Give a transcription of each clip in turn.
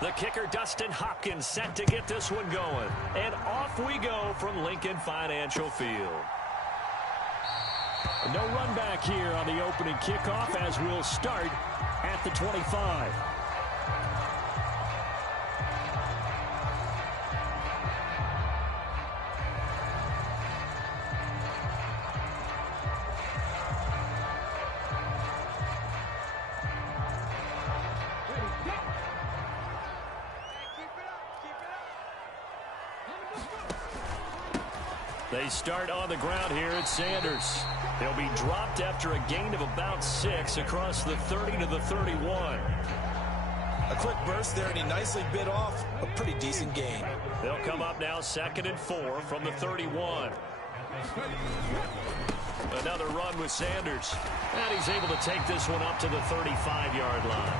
The kicker, Dustin Hopkins, set to get this one going. And off we go from Lincoln Financial Field. No run back here on the opening kickoff as we'll start at the 25. They start on the ground here at Sanders. They'll be dropped after a gain of about 6 across the 30 to the 31. A quick burst there, and he nicely bit off a pretty decent gain. They'll come up now 2nd and 4 from the 31. Another run with Sanders. And he's able to take this one up to the 35-yard line.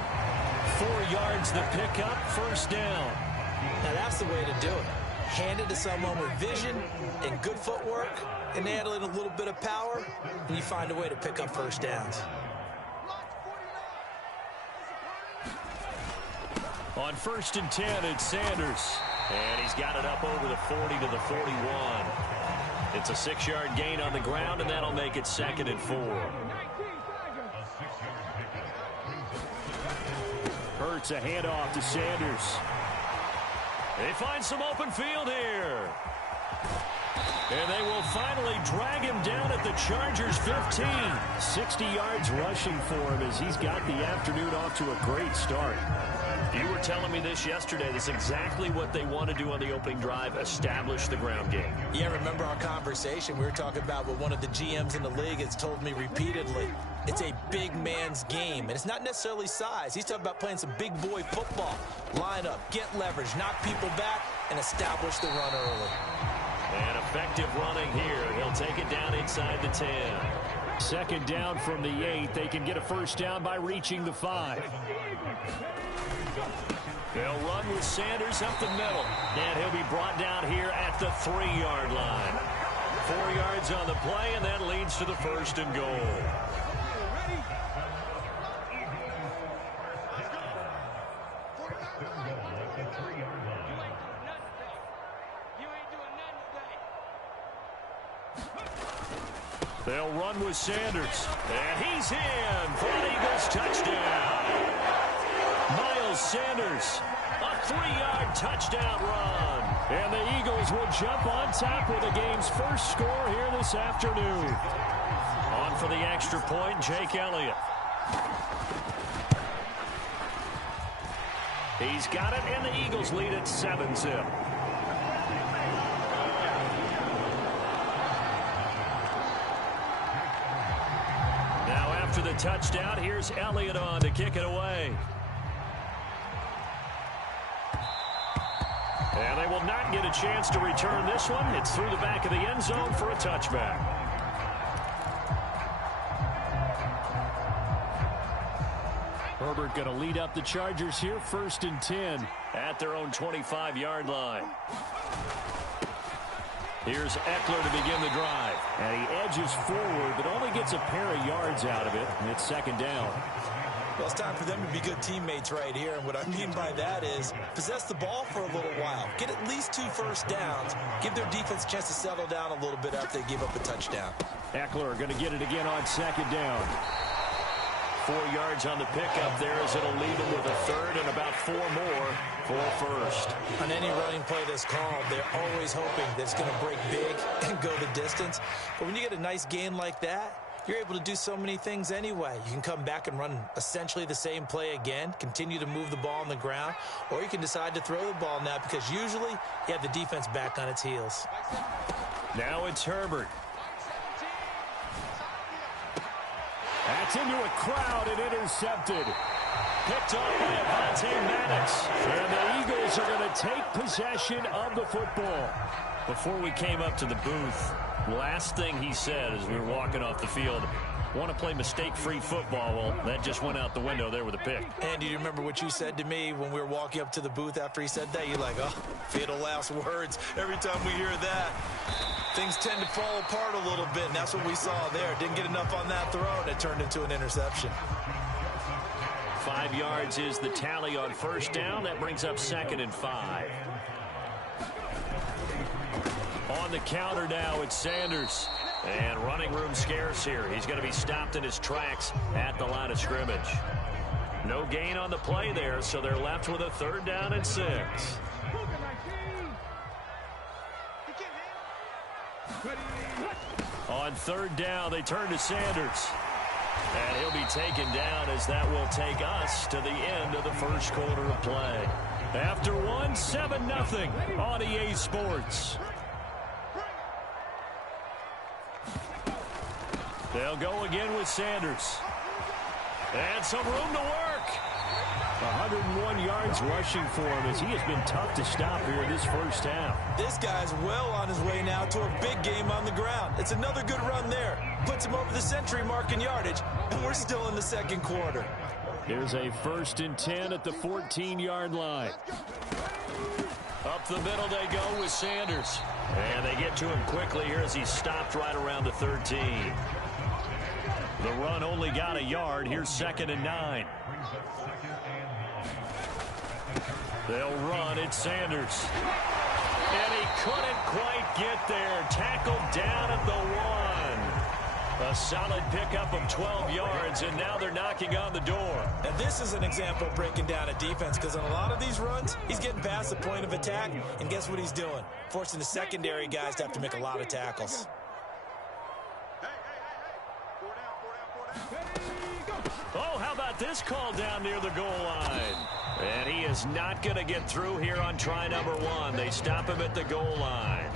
4 yards the pickup, first down. Now that's the way to do it. Hand it to someone with vision and good footwork, and add in a little bit of power, and you find a way to pick up first downs. On 1st and 10, it's Sanders. And he's got it up over the 40 to the 41. It's a 6-yard gain on the ground, and that'll make it 2nd and 4. Hurts a handoff to Sanders. They find some open field here. And they will finally drag him down at the Chargers' 15. 60 yards rushing for him as he's got the afternoon off to a great start. You were telling me this yesterday. That's exactly what they want to do on the opening drive, establish the ground game. Yeah, remember our conversation? We were talking about what one of the GMs in the league has told me repeatedly. It's a big man's game, and it's not necessarily size. He's talking about playing some big boy football. Line up, get leverage, knock people back, and establish the run early. And effective running here. He'll take it down inside the 10. 2nd down from the 8. They can get a first down by reaching the 5. They'll run with Sanders up the middle. And he'll be brought down here at the 3-yard line. 4 yards on the play, and that leads to the 1st and goal. They'll run with Sanders. And he's in for an Eagles touchdown. Miles Sanders, a 3-yard touchdown run. And the Eagles will jump on top with the game's first score here this afternoon. On for the extra point, Jake Elliott. He's got it, and the Eagles lead at 7-zip. After the touchdown, here's Elliott on to kick it away. And they will not get a chance to return this one. It's through the back of the end zone for a touchback. Herbert going to lead up the Chargers here, 1st and 10. At their own 25-yard line. Here's Eckler to begin the drive. And he edges forward, but only gets a pair of yards out of it. And it's 2nd down. Well, it's time for them to be good teammates right here. And what I mean by that is possess the ball for a little while. Get at least 2 first downs. Give their defense a chance to settle down a little bit after they give up a touchdown. Eckler going to get it again on 2nd down. 4 yards on the pickup there as it'll leave them with a 3rd and about 4 more for 1st. On any running play that's called, they're always hoping that it's going to break big and go the distance. But when you get a nice gain like that, you're able to do so many things anyway. You can come back and run essentially the same play again, continue to move the ball on the ground, or you can decide to throw the ball now because usually you have the defense back on its heels. Now it's Herbert. That's into a crowd and intercepted. Picked off by Avonte Maddox. And the Eagles are going to take possession of the football. Before we came up to the booth, last thing he said as we were walking off the field, want to play mistake-free football. Well, that just went out the window there with a pick. And do you remember what you said to me when we were walking up to the booth after he said that? You're like, oh, fatal last words. Every time we hear that, things tend to fall apart a little bit, and that's what we saw there. Didn't get enough on that throw, and it turned into an interception. 5 yards is the tally on first down. That brings up 2nd and 5. On the counter now, it's Sanders. And running room scarce here. He's going to be stopped in his tracks at the line of scrimmage. No gain on the play there, so they're left with a 3rd down and 6. On 3rd down, they turn to Sanders. And he'll be taken down as that will take us to the end of the first quarter of play. After one, 7-0 on EA Sports. They'll go again with Sanders. And some room to work. 101 yards rushing for him as he has been tough to stop here in this first half. This guy's well on his way now to a big game on the ground. It's another good run there. Puts him over the century mark in yardage, and we're still in the second quarter. Here's a 1st and 10 at the 14-yard line. Up the middle they go with Sanders. And they get to him quickly here as he's stopped right around the 13. The run only got a yard. Here's 2nd and 9. They'll run. It's Sanders. And he couldn't quite get there. Tackled down at the 1. A solid pickup of 12 yards, and now they're knocking on the door. And this is an example of breaking down a defense, because on a lot of these runs, he's getting past the point of attack, and guess what he's doing? Forcing the secondary guys to have to make a lot of tackles. Oh, how about this call down near the goal line? And he is not going to get through here on try number 1. They stop him at the goal line.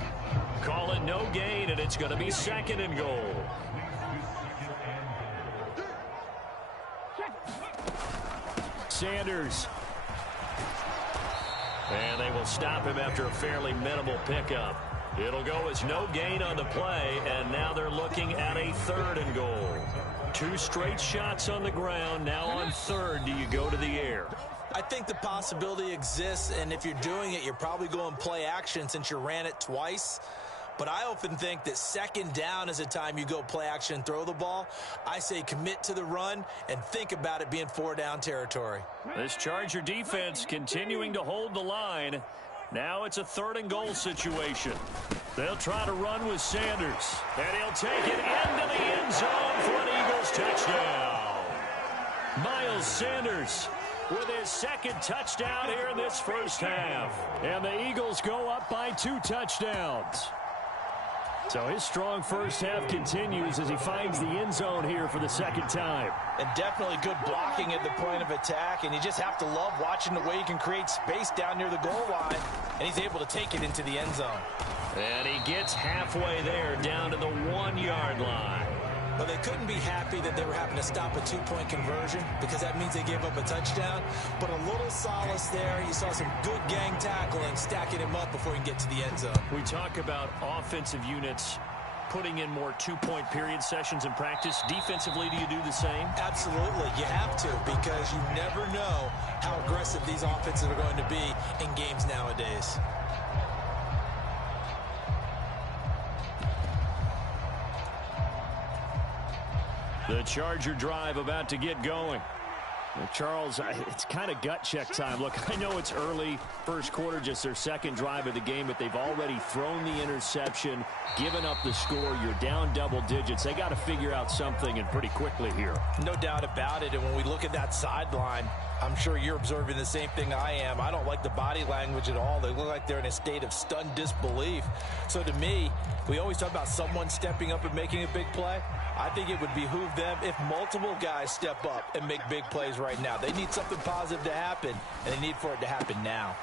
Call it no gain, and it's going to be 2nd and goal. Sanders. And they will stop him after a fairly minimal pickup. It'll go as no gain on the play, and now they're looking at a 3rd and goal. 2 straight shots on the ground. Now on 3rd, do you go to the air? I think the possibility exists, and if you're doing it, you're probably going play action since you ran it twice. But I often think that 2nd down is a time you go play action and throw the ball. I say commit to the run and think about it being 4-down territory. This Charger defense continuing to hold the line. Now it's a 3rd and goal situation. They'll try to run with Sanders. And he'll take it into the end zone for an Eagles touchdown. Miles Sanders with his 2nd touchdown here in this first half. And the Eagles go up by 2 touchdowns. So his strong first half continues as he finds the end zone here for the 2nd time. And definitely good blocking at the point of attack, and you just have to love watching the way he can create space down near the goal line, and he's able to take it into the end zone. And he gets halfway there, down to the 1-yard line. But they couldn't be happy that they were having to stop a 2-point conversion, because that means they gave up a touchdown. But a little solace there. You saw some good gang tackling, stacking him up before he can get to the end zone. We talk about offensive units putting in more 2-point period sessions in practice. Defensively, do you do the same? Absolutely. You have to, because you never know how aggressive these offenses are going to be in games nowadays. The Charger drive about to get going. Well, Charles, it's kind of gut check time. Look, I know it's early, first quarter, just their 2nd drive of the game, but they've already thrown the interception, given up the score. You're down double digits. They got to figure out something, and pretty quickly here. No doubt about it, and when we look at that sideline, I'm sure you're observing the same thing I am. I don't like the body language at all. They look like they're in a state of stunned disbelief. So to me, we always talk about someone stepping up and making a big play. I think it would behoove them if multiple guys step up and make big plays right now. They need something positive to happen, and they need for it to happen now.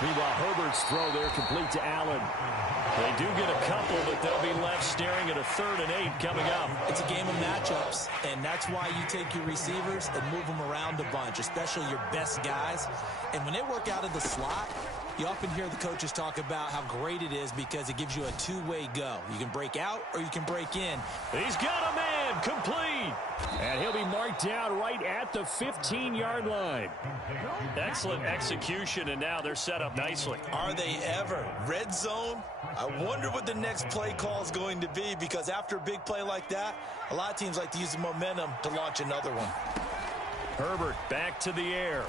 Meanwhile, Herbert's throw there complete to Allen. They do get a couple, but they'll be left staring at a 3rd and 8 coming up. It's a game of matchups, and that's why you take your receivers and move them around a bunch, especially your best guys. And when they work out of the slot, you often hear the coaches talk about how great it is because it gives you a 2-way go. You can break out or you can break in. He's got a man, complete. And he'll be marked down right at the 15-yard line. Excellent execution, and now they're set up nicely. Are they ever? Red zone? I wonder what the next play call is going to be, because after a big play like that, a lot of teams like to use the momentum to launch another one. Herbert back to the air.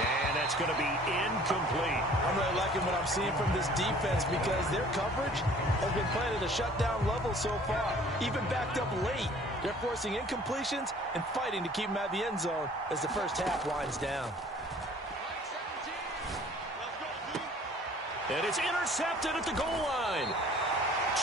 And that's going to be incomplete. I'm really liking what I'm seeing from this defense because their coverage has been playing at a shutdown level so far. Even backed up late. They're forcing incompletions and fighting to keep them at the end zone as the first half winds down. And it's intercepted at the goal line.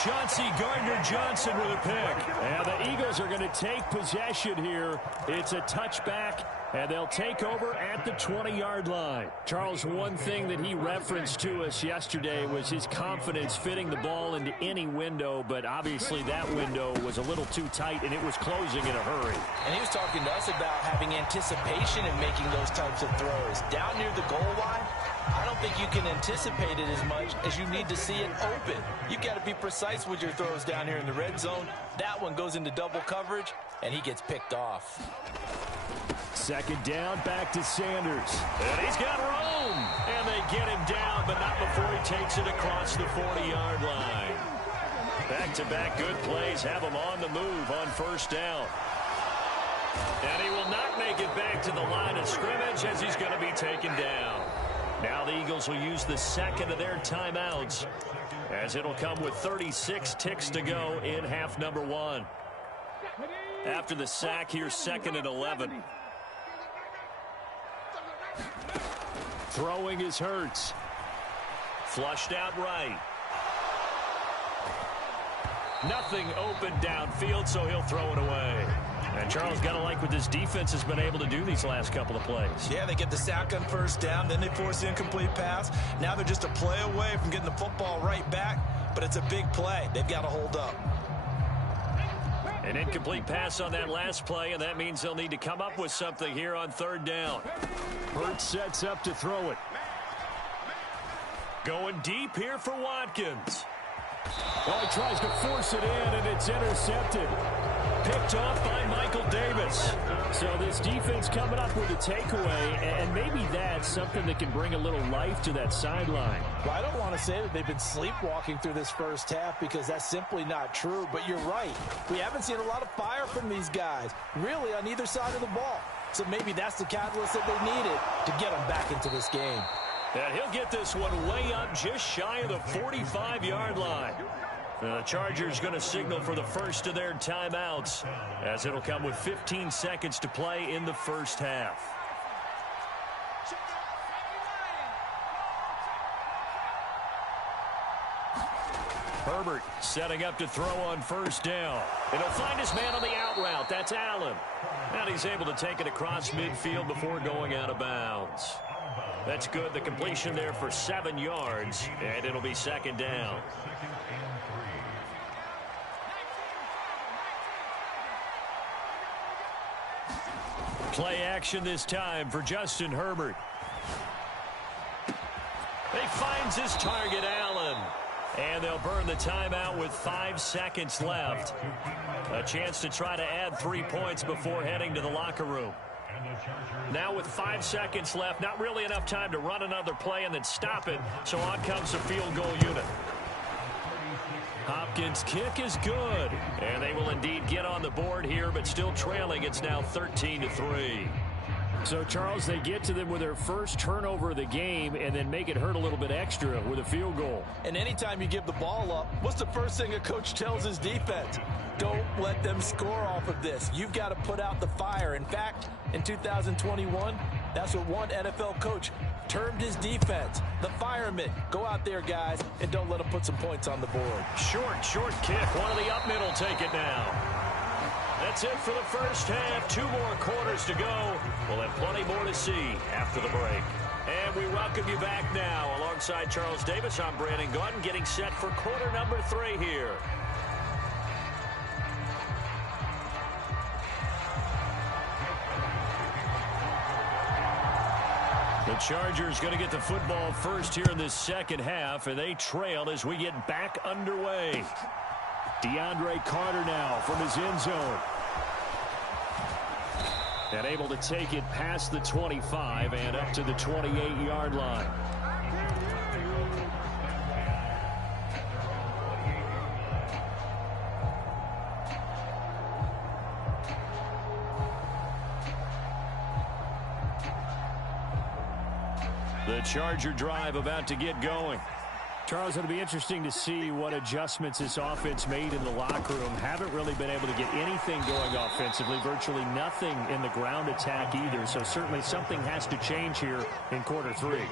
Chauncey Gardner-Johnson with a pick. And the Eagles are going to take possession here. It's a touchback, and they'll take over at the 20-yard line. Charles, one thing that he referenced to us yesterday was his confidence fitting the ball into any window, but obviously that window was a little too tight, and it was closing in a hurry. And he was talking to us about having anticipation in making those types of throws. Down near the goal line, I don't think you can anticipate it as much as you need to see it open. You've got to be precise with your throws down here in the red zone. That one goes into double coverage, and he gets picked off. Second down, back to Sanders. And he's got room. And they get him down, but not before he takes it across the 40-yard line. Back-to-back good plays have him on the move on first down. And he will not make it back to the line of scrimmage as he's going to be taken down. Now the Eagles will use the second of their timeouts as it'll come with 36 ticks to go in half number one. After the sack, here's second and 11. Throwing is Hurts. Flushed out right. Nothing open downfield, so he'll throw it away. And Charles, got to like what this defense has been able to do these last couple of plays. Yeah, they get the sack on first down, then they force the incomplete pass. Now they're just a play away from getting the football right back, but it's a big play. They've got to hold up. An incomplete pass on that last play, and that means they'll need to come up with something here on third down. Hurts sets up to throw it. Going deep here for Watkins. Oh, he tries to force it in, and it's intercepted. Picked off by Michael Davis. So this defense coming up with a takeaway, and maybe that's something that can bring a little life to that sideline. Well, I don't want to say that they've been sleepwalking through this first half because that's simply not true, but you're right. We haven't seen a lot of fire from these guys, really on either side of the ball. So maybe that's the catalyst that they needed to get them back into this game. And he'll get this one way up just shy of the 45-yard line. The Chargers going to signal for the first of their timeouts as it'll come with 15 seconds to play in the first half. Herbert setting up to throw on first down. And he'll find his man on the out route. That's Allen. And he's able to take it across midfield before going out of bounds. That's good. The completion there for 7 yards. And it'll be second down. Play action this time for Justin Herbert. He finds his target, Allen. And they'll burn the timeout with 5 seconds left. A chance to try to add 3 points before heading to the locker room. Now with 5 seconds left, not really enough time to run another play and then stop it. So on comes the field goal unit. Hopkins' kick is good. And they will indeed get on the board here, but still trailing. It's now 13-3. So, Charles, they get to them with their first turnover of the game and then make it hurt a little bit extra with a field goal. And anytime you give the ball up, what's the first thing a coach tells his defense? Don't let them score off of this. You've got to put out the fire. In fact, in 2021, that's what one NFL coach termed his defense. The firemen. Go out there, guys, and don't let them put some points on the board. Short kick. One of the up middle take it now. That's it for the first half. 2 more quarters to go. We'll have plenty more to see after the break. And we welcome you back now. Alongside Charles Davis, I'm Brandon Gaudin, getting set for quarter number 3 here. The Chargers going to get the football first here in this second half, and they trail as we get back underway. DeAndre Carter now from his end zone. And able to take it past the 25 and up to the 28-yard line. The Charger drive about to get going. Charles, it'll be interesting to see what adjustments this offense made in the locker room. Haven't really been able to get anything going offensively, virtually nothing in the ground attack either. So certainly something has to change here in quarter three.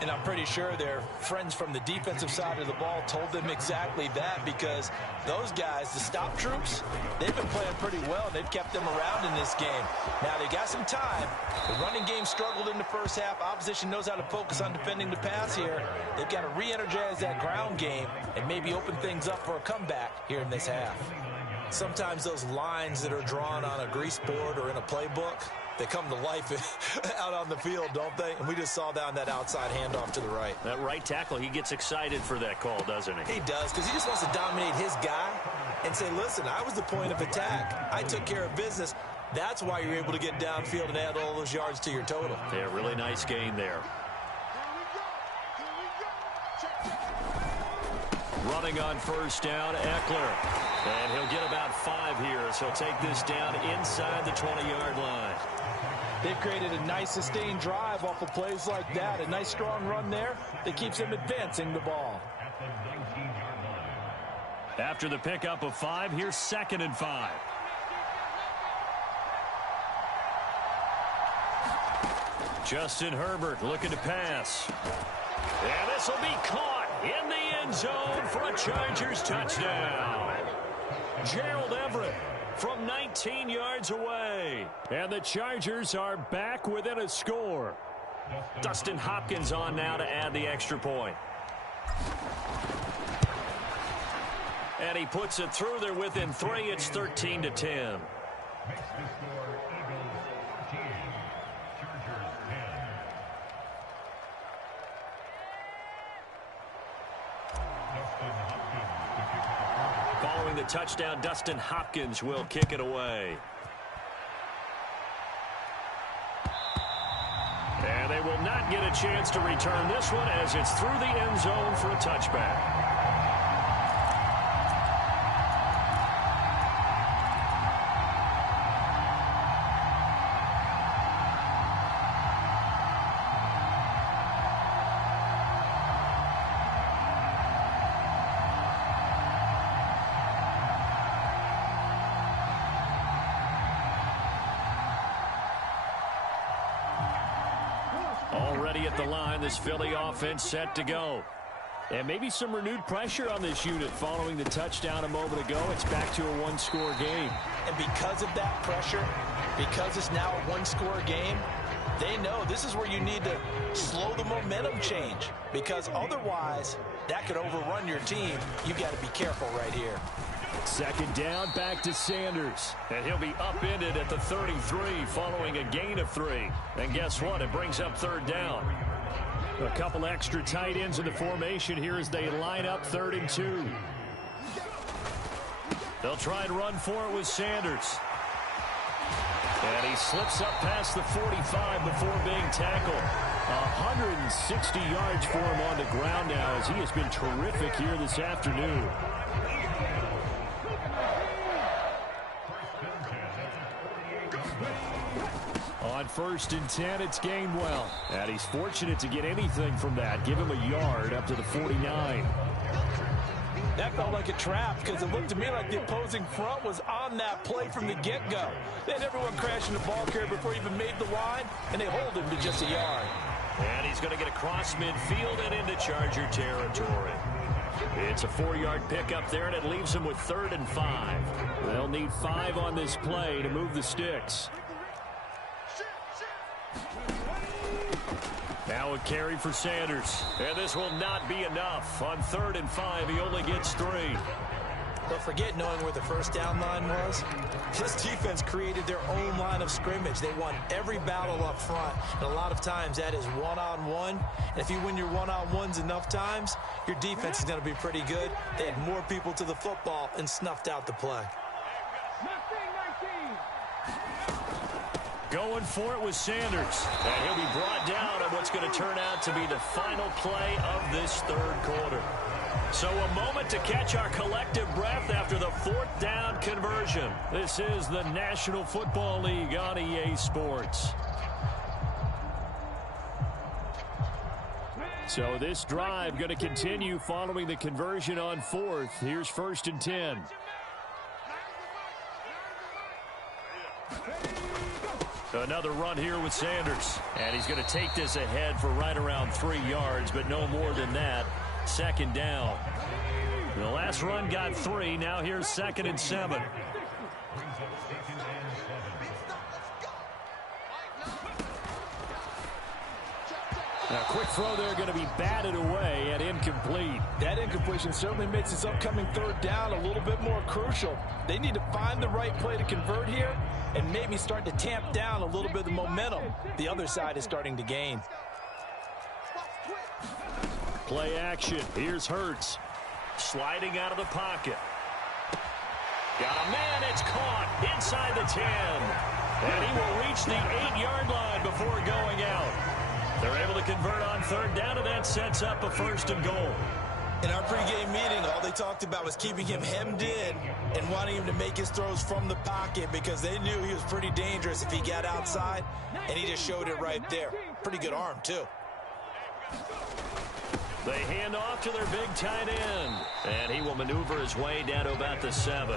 And I'm pretty sure their friends from the defensive side of the ball told them exactly that, because those guys, the stop troops, they've been playing pretty well, and they've kept them around in this game. Now, they got some time. The running game struggled in the first half. Opposition knows how to focus on defending the pass here. They've got to re-energize that ground game and maybe open things up for a comeback here in this half. Sometimes those lines that are drawn on a grease board or in a playbook, they come to life out on the field, don't they? And we just saw down that outside handoff to the right. That right tackle, he gets excited for that call, doesn't he? He does, because he just wants to dominate his guy and say, listen, I was the point of attack. I took care of business. That's why you're able to get downfield and add all those yards to your total. Yeah, really nice gain there. Running on first down, Eckler. And he'll get about 5 here, so he'll take this down inside the 20-yard line. They've created a nice sustained drive off of plays like that. A nice strong run there that keeps them advancing the ball. After the pickup of 5, here's 2nd and 5. Justin Herbert looking to pass. And this will be caught in the end zone for a Chargers touchdown. Gerald Everett from 19 yards away. And the Chargers are back within a score. Dustin Hopkins on now to add the extra point. And he puts it through there within 3. It's 13-10. Following the touchdown, Dustin Hopkins will kick it away. And they will not get a chance to return this one as it's through the end zone for a touchback. Already at the line, this Philly offense set to go. And maybe some renewed pressure on this unit following the touchdown a moment ago. It's back to a one-score game. And because of that pressure, because it's now a one-score game, they know this is where you need to slow the momentum change, because otherwise that could overrun your team. You've got to be careful right here. 2nd down, back to Sanders. And he'll be upended at the 33 following a gain of 3. And guess what? It brings up 3rd down. A couple extra tight ends in the formation here as they line up 3rd and 2. They'll try and run for it with Sanders. And he slips up past the 45 before being tackled. 160 yards for him on the ground now as he has been terrific here this afternoon. On 1st and 10, it's Gainwell. And he's fortunate to get anything from that. Give him a yard up to the 49. That felt like a trap, because it looked to me like the opposing front was on that play from the get-go. They had everyone crashing the ball carrier before he even made the line, and they hold him to just a yard. And he's going to get across midfield and into Charger territory. It's a 4-yard pickup there, and it leaves him with 3rd and 5. They'll need 5 on this play to move the sticks. Now a carry for Sanders. And this will not be enough. On 3rd and 5, he only gets 3. But forget knowing where the first down line was. This defense created their own line of scrimmage. They won every battle up front. And a lot of times that is one-on-one. And if you win your one-on-ones enough times, your defense is going to be pretty good. They had more people to the football and snuffed out the play. Going for it with Sanders. And he'll be brought down on what's going to turn out to be the final play of this 3rd quarter. So a moment to catch our collective breath after the 4th down conversion. This is the National Football League on EA Sports. So this drive going to continue following the conversion on fourth. Here's 1st and 10. Another run here with Sanders. And he's going to take this ahead for right around 3 yards, but no more than that. 2nd down. The last run got 3. Now here's 2nd and 7. A quick throw there going to be batted away and incomplete. That incompletion certainly makes this upcoming 3rd down a little bit more crucial. They need to find the right play to convert here and maybe start to tamp down a little bit of the momentum the other side is starting to gain. Play action. Here's Hurts. Sliding out of the pocket. Got a man. It's caught inside the 10. And he will reach the 8-yard line before going out. They're able to convert on 3rd down, and that sets up a 1st and goal. In our pregame meeting, all they talked about was keeping him hemmed in and wanting him to make his throws from the pocket because they knew he was pretty dangerous if he got outside, and he just showed it right there. Pretty good arm, too. They hand off to their big tight end, and he will maneuver his way down to about the 7.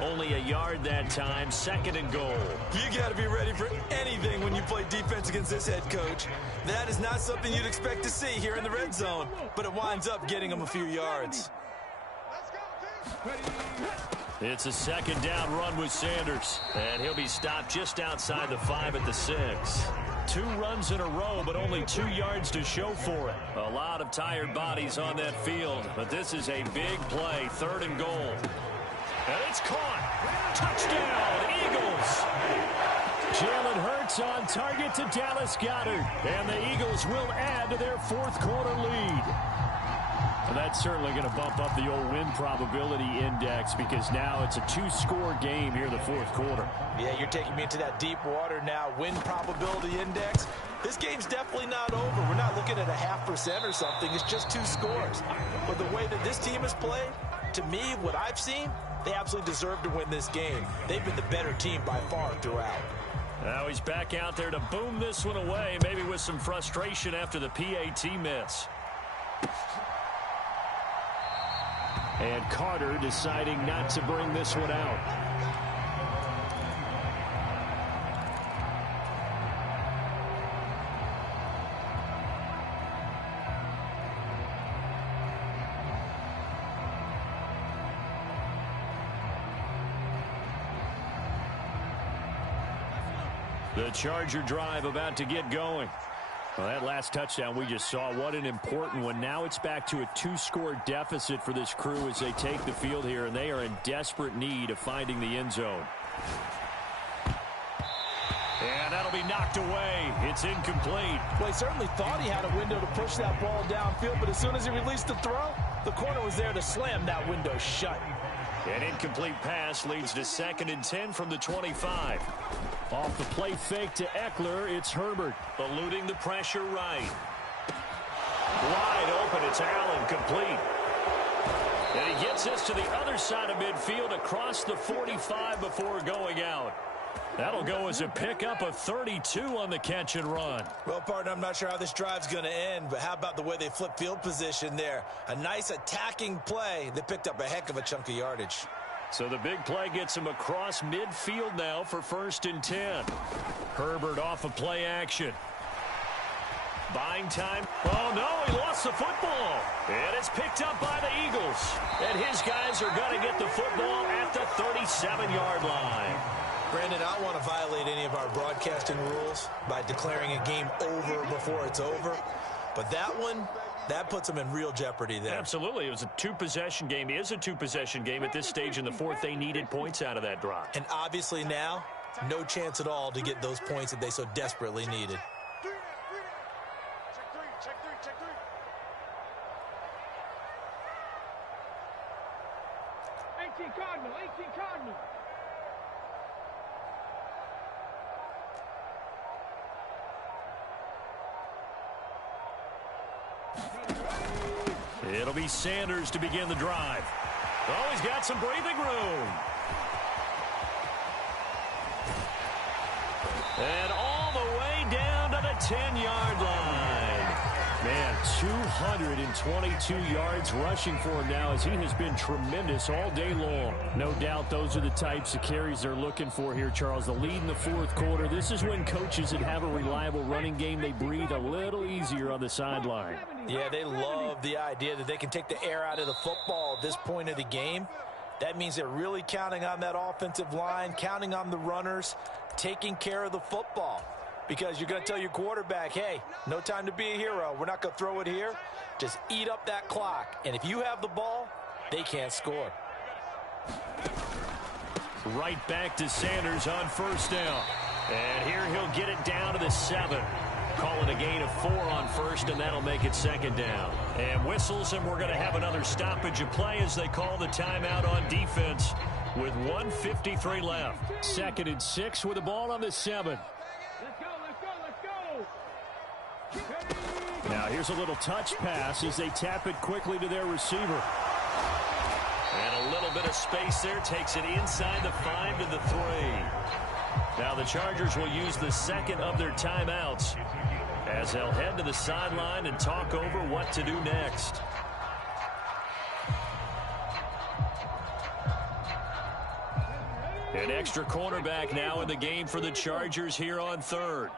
Only a yard that time, 2nd and goal. You got to be ready for anything when you play defense against this head coach. That is not something you'd expect to see here in the red zone, but it winds up getting him a few yards. It's a 2nd down run with Sanders, and he'll be stopped just outside the 5 at the 6. 2 runs in a row, but only 2 yards to show for it. A lot of tired bodies on that field, but this is a big play, 3rd and goal. And it's caught. Touchdown, Eagles. Jalen Hurts on target to Dallas Goedert. And the Eagles will add to their 4th quarter lead. And that's certainly going to bump up the old win probability index because now it's a 2-score game here in the 4th quarter. Yeah, you're taking me into that deep water now. Win probability index. This game's definitely not over. We're not looking at a 0.5% or something. It's just 2 scores. But the way that this team has played, to me, what I've seen, they absolutely deserve to win this game. They've been the better team by far throughout. Now he's back out there to boom this one away, maybe with some frustration after the PAT miss. And Carter deciding not to bring this one out. The Charger drive about to get going. Well, that last touchdown we just saw, what an important one. Now it's back to a 2-score deficit for this crew as they take the field here, and they are in desperate need of finding the end zone. And that'll be knocked away. It's incomplete. Well, he certainly thought he had a window to push that ball downfield, but as soon as he released the throw, the corner was there to slam that window shut. An incomplete pass leads to 2nd and 10 from the 25. Off the play fake to Eckler, it's Herbert. Eluding the pressure right. Wide open, it's Allen, complete. And he gets this to the other side of midfield across the 45 before going out. That'll go as a pickup of 32 on the catch and run. Well, partner, I'm not sure how this drive's going to end, but how about the way they flip field position there? A nice attacking play. They picked up a heck of a chunk of yardage. So the big play gets him across midfield now for 1st and 10. Herbert off of play action. Buying time. Oh, no, he lost the football. And it's picked up by the Eagles. And his guys are going to get the football at the 37-yard line. Brandon, I don't want to violate any of our broadcasting rules by declaring a game over before it's over. But that one, that puts them in real jeopardy there. Absolutely. It was a 2-possession game. It is a 2-possession game at this stage in the 4th. They needed points out of that drive. And obviously now, no chance at all to get those points that they so desperately needed. Check three. 18 Cardinal. It'll be Sanders to begin the drive. Oh, he's got some breathing room. And all the way down to the 10-yard line. Man, 222 yards rushing for him now as he has been tremendous all day long. No doubt those are the types of carries they're looking for here, Charles. The lead in the fourth quarter. This is when coaches that have a reliable running game, they breathe a little easier on the sideline. Yeah, they love the idea that they can take the air out of the football at this point of the game. That means they're really counting on that offensive line, counting on the runners, taking care of the football. Because you're going to tell your quarterback, hey, no time to be a hero. We're not going to throw it here. Just eat up that clock. And if you have the ball, they can't score. Right back to Sanders on first down. And here he'll get it down to the 7. Calling a gain of 4 on first, and that'll make it second down. And whistles, and we're going to have another stoppage of play as they call the timeout on defense with 1:53 left. 2nd and 6 with the ball on the 7. Now here's a little touch pass as they tap it quickly to their receiver. And a little bit of space there, takes it inside the 5 to the 3. Now the Chargers will use the second of their timeouts as they'll head to the sideline and talk over what to do next. An extra cornerback now in the game for the Chargers here on 3rd.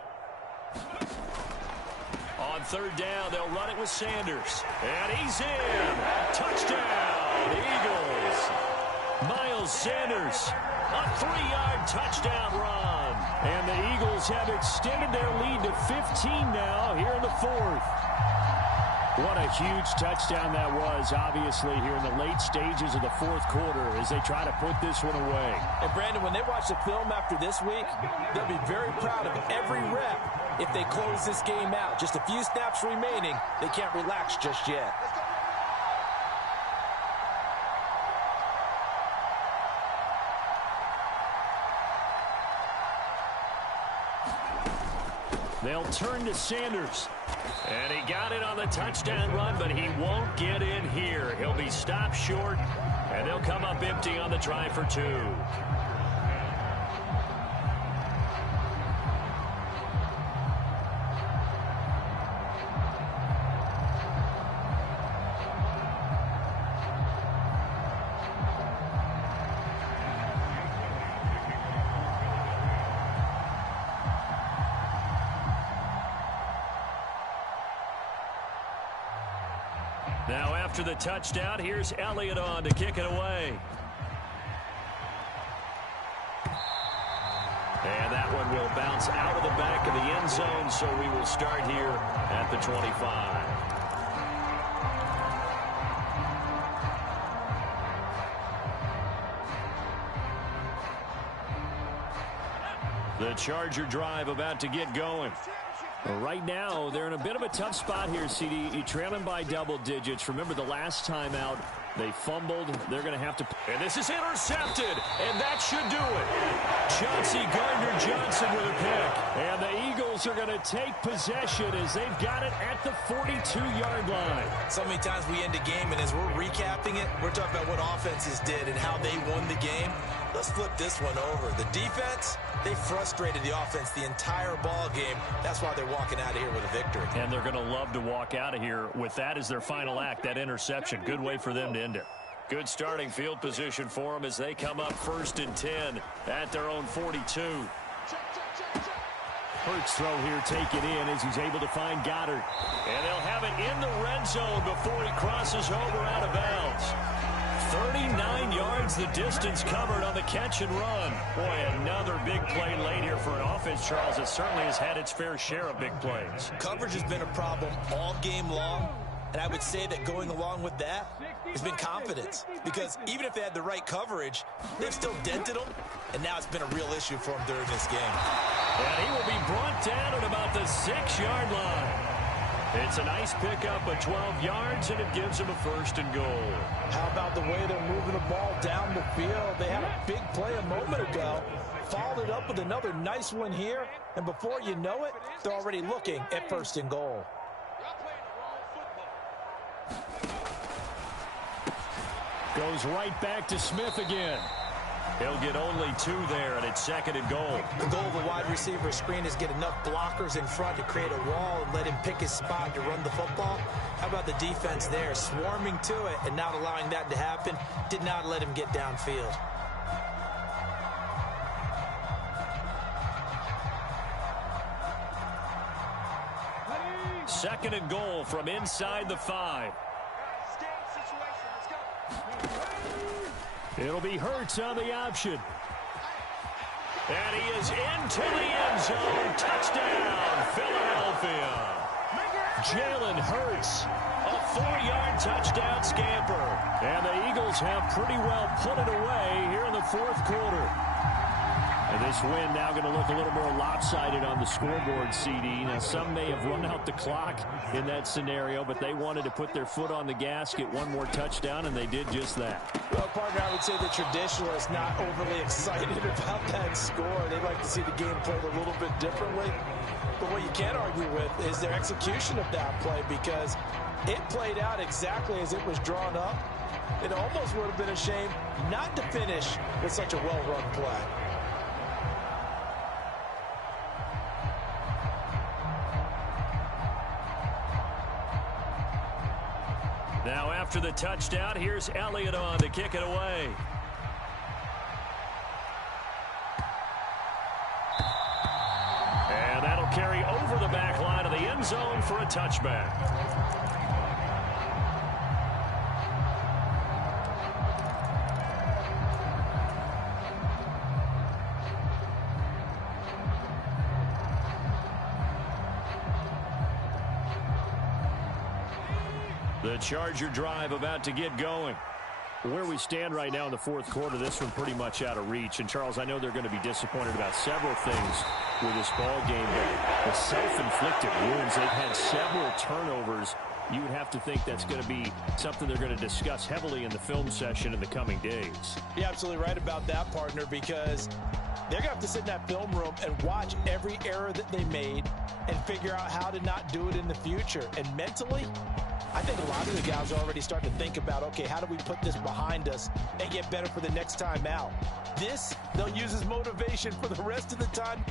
On 3rd down, they'll run it with Sanders. And he's in. Touchdown, Eagles. Miles Sanders, a 3-yard touchdown run. And the Eagles have extended their lead to 15 now here in the 4th. What a huge touchdown that was, obviously, here in the late stages of the 4th quarter as they try to put this one away. And, Brandon, when they watch the film after this week, they'll be very proud of every rep if they close this game out. Just a few snaps remaining. They can't relax just yet. They'll turn to Sanders. And he got it on the touchdown run, but he won't get in here. He'll be stopped short, and they'll come up empty on the try for 2. Now after the touchdown, here's Elliott on to kick it away. And that one will bounce out of the back of the end zone, so we will start here at the 25. The Charger drive about to get going. Right now, they're in a bit of a tough spot here, CD. You're trailing by double digits. Remember the last time out, they fumbled. They're going to have to... And this is intercepted, and that should do it. Chauncey Gardner-Johnson with a pick. And the Eagles are going to take possession as they've got it at the 42-yard line. So many times we end a game, and as we're recapping it, we're talking about what offenses did and how they won the game. Let's flip this one over. The defense, they frustrated the offense the entire ball game. That's why they're walking out of here with a victory. And they're going to love to walk out of here with that as their final act, that interception. Good way for them to end it. Good starting field position for them as they come up 1st and 10 at their own 42. Hurts throw here taken in as he's able to find Goddard. And they'll have it in the red zone before he crosses over out of bounds. 39 yards the distance covered on the catch and run. Boy, another big play late here for an offense, Charles, that certainly has had its fair share of big plays. Coverage has been a problem all game long, and I would say that going along with that has been confidence. Because even if they had the right coverage, they've still dented them, and now it's been a real issue for them during this game. And he will be brought down at about the 6-yard line. It's a nice pickup of 12 yards, and it gives them a 1st and goal. How about the way they're moving the ball down the field? They had a big play a moment ago, followed it up with another nice one here, and before you know it, they're already looking at 1st and goal. Goes right back to Smith again. He'll get only 2 there, and it's 2nd and goal. The goal of a wide receiver screen is get enough blockers in front to create a wall and let him pick his spot to run the football. How about the defense there, swarming to it and not allowing that to happen? Did not let him get downfield. Second and goal from inside the 5. It'll be Hurts on the option. And he is into the end zone. Touchdown, Philadelphia. Jalen Hurts, a 4-yard touchdown scamper. And the Eagles have pretty well put it away here in the 4th quarter. And this win now going to look a little more lopsided on the scoreboard, CD. Now, some may have run out the clock in that scenario, but they wanted to put their foot on the gas, get one more touchdown, and they did just that. Well, partner, I would say the traditionalists not overly excited about that score. They'd like to see the game played a little bit differently. But what you can't argue with is their execution of that play, because it played out exactly as it was drawn up. It almost would have been a shame not to finish with such a well-run play. Now after the touchdown, here's Elliott on to kick it away. And that'll carry over the back line of the end zone for a touchback. The Charger drive about to get going. Where we stand right now in the 4th quarter, this one pretty much out of reach. And, Charles, I know they're going to be disappointed about several things with this ball game, but the self-inflicted wounds, they've had several turnovers. You would have to think that's going to be something they're going to discuss heavily in the film session in the coming days. You're absolutely right about that, partner, because they're going to have to sit in that film room and watch every error that they made and figure out how to not do it in the future. And mentally, I think a lot of the guys are already starting to think about, okay, how do we put this behind us and get better for the next time out? This, they'll use as motivation for the rest of the time